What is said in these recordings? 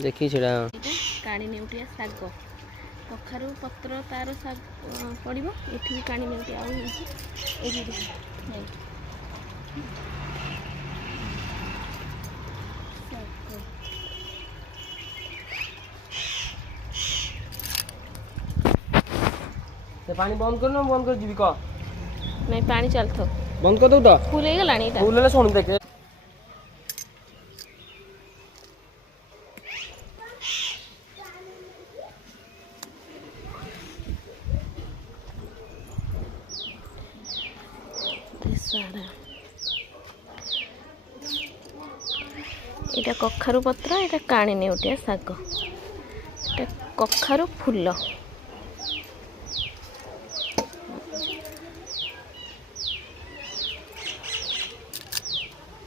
देखी छेड़ा काणी नेउटिया शाग कखारू पत्र तार शाग पड़ो ये भी काणी नेउटिया से पानी बंद करना बंद कर जीवी का नहीं पानी चलता बंद कर दो तो फुल हो गलानी एटा फूल ले सुन देखे एटा कखारू पत्र एटा काणी नेउटिया शाग एटा कखारू फूल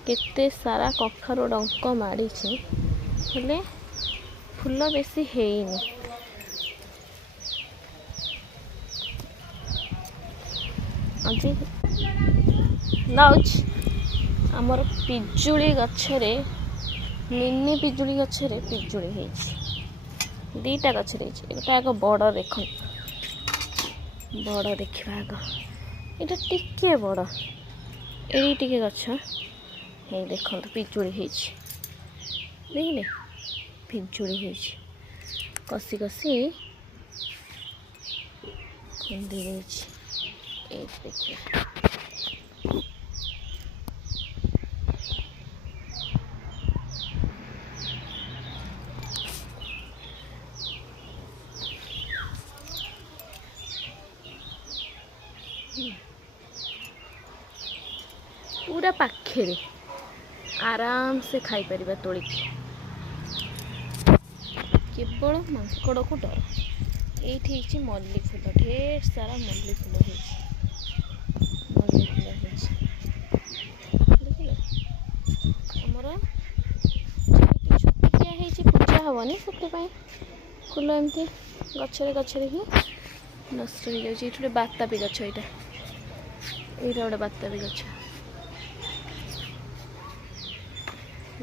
केते सारा कखारू डंक माड़ी हेले फूल बेसी हेनी आज लाउच आमर पिजुली गछरे मिनी पिजुली गछरे पिजुली हेछि दीटा गछरे एटा एक बड़ देख बड़ देखा आग एटा टिके बड़ एड़ी टिके गछ हे देखो पिजुली हेछि देखिले पिजुली हेछि कसी कसी कुंदी हेछि ए देखिए पूरा पाखे आराम से खाई परिबा तोड़ी केवल मांकड़ को डर ये मल्ली फूल ढेर सारा मल्ली फूल देखिले आमर छुटिया पूजा हेनी से फूल एमती गचरे गचरे ही नष्ट हो जाए बातापी गछ यहाँ यहाँ गोटे बातापी गछ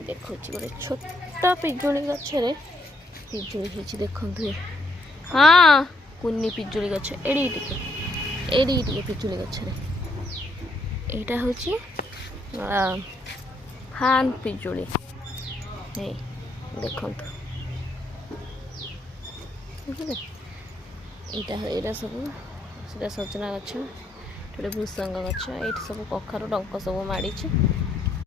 देखो गोटे छोट पिजुली गचरे पिजुली होती देखु हाँ कुन्नी पिजुली गछ एड़ी टिके पिजुली गचरे यहाँ हूँ फान पिजुली हे देखु यहाँ सब सजना गछ भूसंग गछ ये सब कखारू डंक सब माड़ी